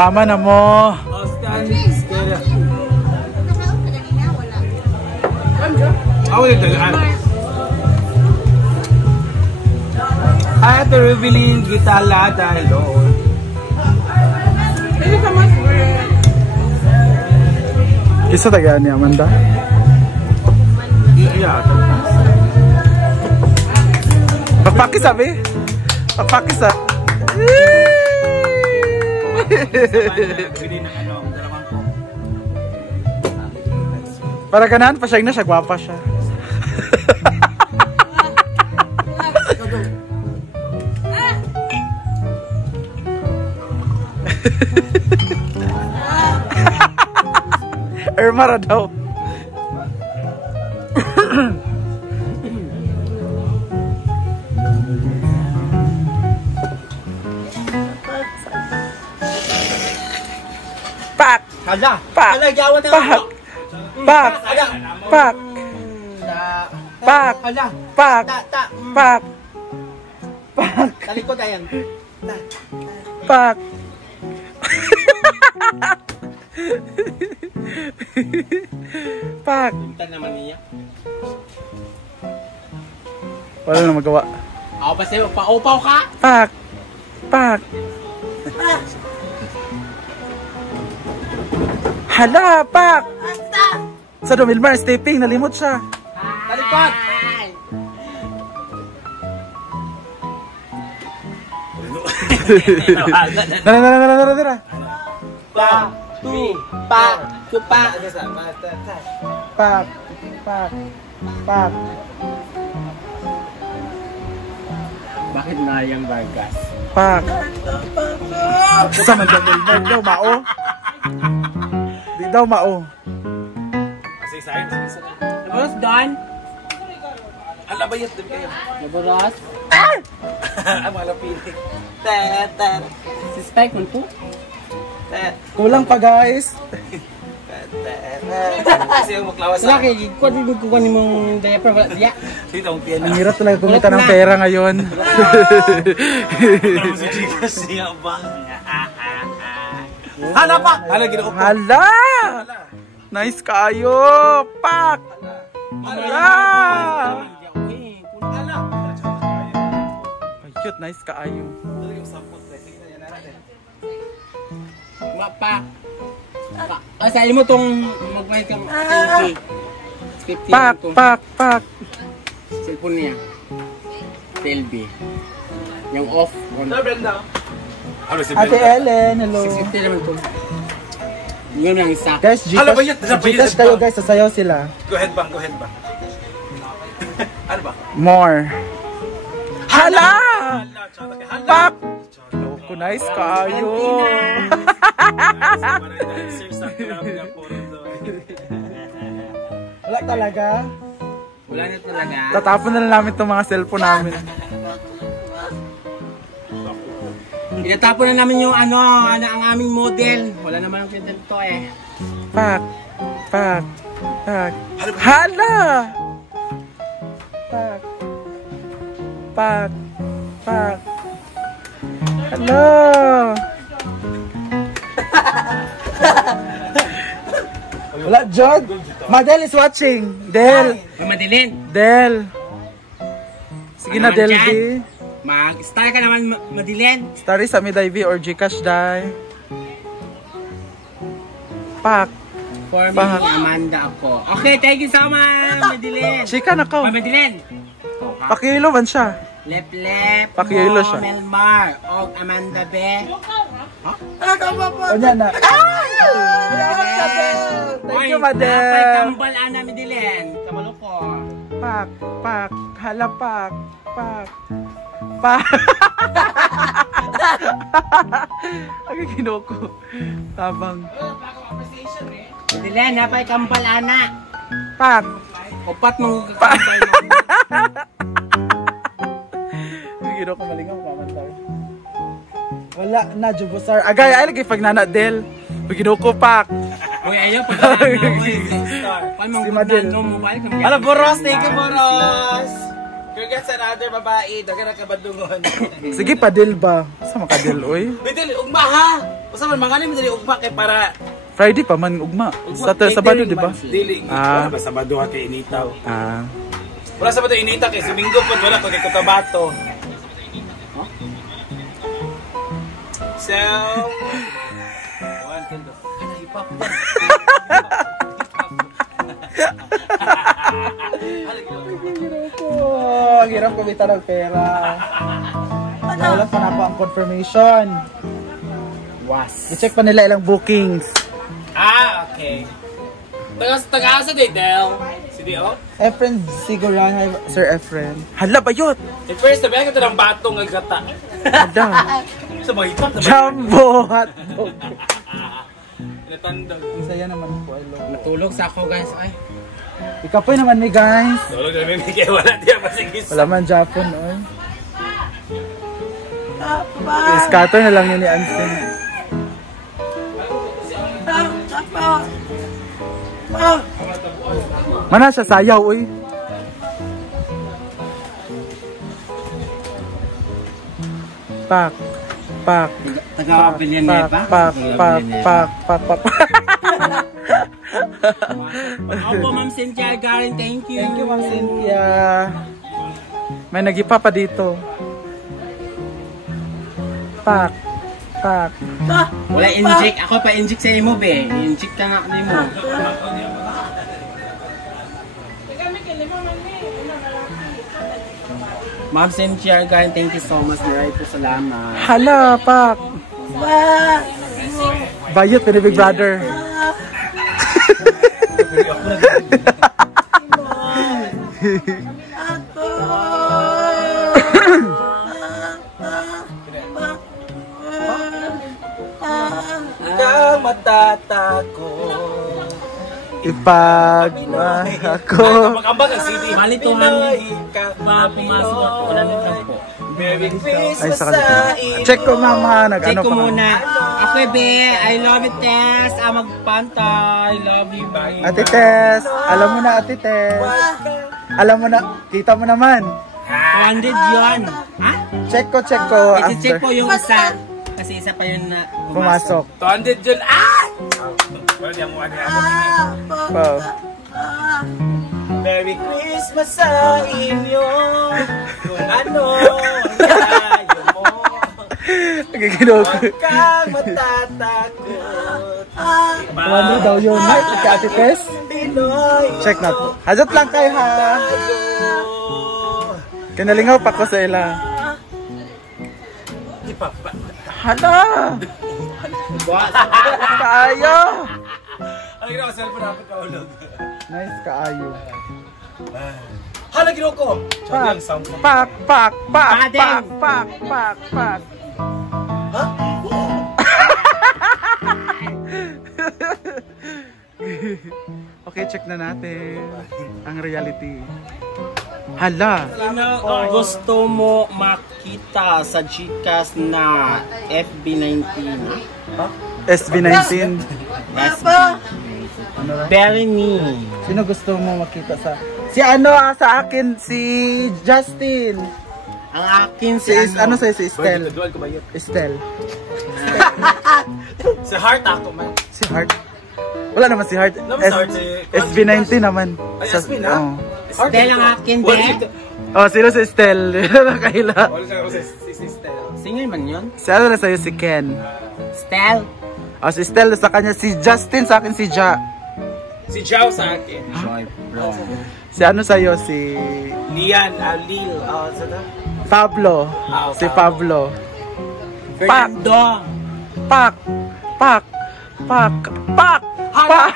Tama na mo. Hi, Ate Reveline, Gitala, hello. Isa taga ni Amanda? Yeah. Pagpakis sabi? Pagpakis ah. Para ganan, pasyag na siya, gwapa siya. Ermara daw. Pak. Hala. Pak. Hala, gawat na. Pak. Pak. Pak. Pak. Hala. Pak. Ta. Pak. Pak. Talikod ayan. Pak. Pak. Punta naman niya. Wala na magawa. Ako pa sa'yo, paupaw ka. Pak. Pak. Hala, pak. Sa Domilmar, stepping, nalimot siya. Talikod. Dara. Pa. Tu. Pa. Tupa. Pak. Pak. Pak. Bakit Mariam Vargas? Pak. Sa man Domilmar daw, mao. Di daw, mao. Boss, Don? Hala ba yun? Naboras? Ang mga lapili. Ter. Si Spike mo po? Kulang pa, guys. Kasi yung maklawas sa akin. Kung di ko kukunin mong diaper, wala diya. Ang hirap talaga kumita ng pera ngayon. Hala pa! Hala, ginoo pa. Hala! Nice kayo! Pak! Hala! Ayot, nice kaayo. Mapak. Asahin mo tong mag-wait kang 50. Pak! Cellphone niya. Telby. Yung off. Ate Ellen, hello. 650 naman to. Yun ang isa. Guys, Gcash kayo guys, sasayaw sila. Go ahead ba? Ano ba? More. Hala! Pak! Loko, nice kayo. Wala talaga? Wala na talaga. Tatapon na lang namin itong mga cellphone namin. Inatapon na namin yung ang aming model. Wala naman ang pwede to eh. Pak! Hala! Pak! Hello! Wala, Jod! Madel is watching! Mamadilin! Del! Sige na, Delby. Mag-star ka naman, Madilin. Starry sa Midivy or Gcash dai. Pak! For me, Amanda ako. Okay, thank you so much, Madilin. Chika na ko. Madilin! Pakilo man siya. Lep, Pakilo siya. Melmar, og Amanda Be. O niya na. Thank you, Madel. Napay kambal, Ana Madilin. Kamalo ko. Pak. Hala, pak. Ang kinoko. Tabang. Madilin, napay kambal, Ana. Pak. Upat mong kakambal mo. Ang kinoko malingaw ka man tayo. Wala na, Jubosar. Agay, ay lagi pag nanadel. Ang kinoko, pak. Uy, ayaw, pag-ano mo Si Madel. Hala, Boros, thank you, Boros. Congrats sa another babae, dagan na kabadungon. Sige, padel ba? Sa makadel, oy. Madil, ugma ha! Basta man mga nimo dili ugma kay para Friday pa man ugma. Sa Sabado, di ba? dili. Wala ba Sabado ha kay initaw. Wala Sabado inita kay Domingo pod wala kay Cotabato. So, one kendo. Ana hip-hop. Ang hirap kumita ng pera. Wala pa na po ang confirmation. I-check pa nila ilang bookings. Okay. Taga-asa day, Del. Si Dio? Efren Siguran, hi, Sir Efren. Hala ba yun? At first, sabihan ko ito ng batong ng gata. Hala. Sa mga hip-hop. Jumbo hotdog. Natandog. Ang saya naman po. I love it. Natulog sa ako guys. Ay. Ikapoy naman mi guys. Tulog na may kaya wala diya masigis. Wala man Japon oy. Scatter na lang yun ni Anson. Mana siya sayaw uy. Pak. Pak. Taga-Villanueva. Pak. Opo, Ma'am Cynthia Garin, thank you. Thank you, Ma'am Cynthia. May nagipa pa dito. Pak. Pak. Wala inject. Ako pa inject sa imo, be. Inject ka nga ni mo. Ma'am Cynthia Garin, thank you so much. Maraming po salamat. Hala, Pak. Bayot ni Big Brother. Kang matatakot. Ipag ako. Makambag ang CD. Malituhan ba pumasok ako? Wala nang po. Merry Christmas Ay, sa sa inyo. check ko mama, Check nag-ano ko pa. muna. Ako, be. I love you, Tess. Magpanta. I love you. Bye. Ate Tess, alam mo na Ate Tess. Alam mo na, kita mo naman. 200 yun. Ha? Check ko I-check after ko yung isa. Kasi isa pa yun na pumasok. 200 dyan. Ah! Well, di mo ano Wow. Merry Christmas sa inyo. Kung ano tayo mo. Nagiginog. Huwag kang matatakot. Ano daw yun? Hi, Ate Tess. Pinoy. Check na po. Hazot lang kayo ha. Kinalingaw pa ko sa ila. Hala! Kaayo! Ano ginawa? Cellphone ako kaulog. Nice kaayo. Hala, ginawa ko. Pak, pak, pak, pak, pak, pak, pak, pak. Ha? Okay, check na natin ang reality. Hala! Sino gusto mo makita sa Gcash na FB19? SB19. Bury me. Sino gusto mo makita sa... Si ano sa akin, si Justin. Ang akin Si ano sa'yo, si Estel. Dual ko ba yun? Estel. Sa heart ako man. Si Hart. Wala naman si Hart. Naman si Hart, si- SB19 naman. Ay, SB na? Oh. Estel ang akin, be. Oh, sino si Estel? Nakahila. Wala siya ako si sister. Singer man yun? Si ano na sa'yo, si Ken. Estel. Oh, si Estel sa kanya, si Justin sa akin, si Ja. Si Jao sa akin. Joy, bro. Si ano sa'yo, si Lian, Lil. Sana? Pablo. Ah, Si Pablo. Fernando. Pak! Pak! Pak! Pak! Pak!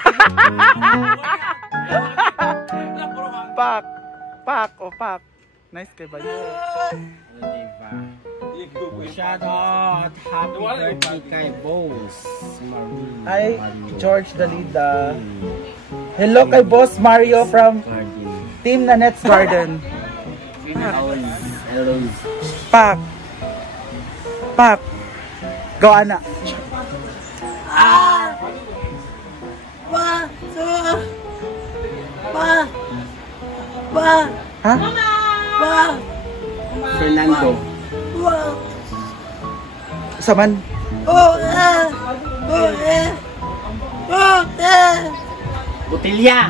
Pak! Pak! O pak! Nice kay ba yun? Shout out. Happy birthday kay Boss Marie. Ay, George Dalida. Hello kay Boss Mario from Team Nanette's Garden. Hello. Pak! Pak! Go, Ana. Ha? Fernando. Saman? Botilya.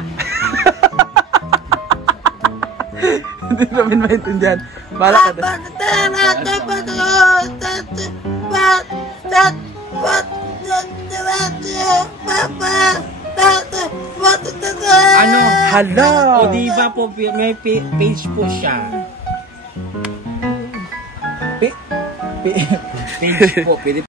Hindi namin maintindihan. Bala ka na. Ano? Hala! O diba po, may page po siya. Page po, pwede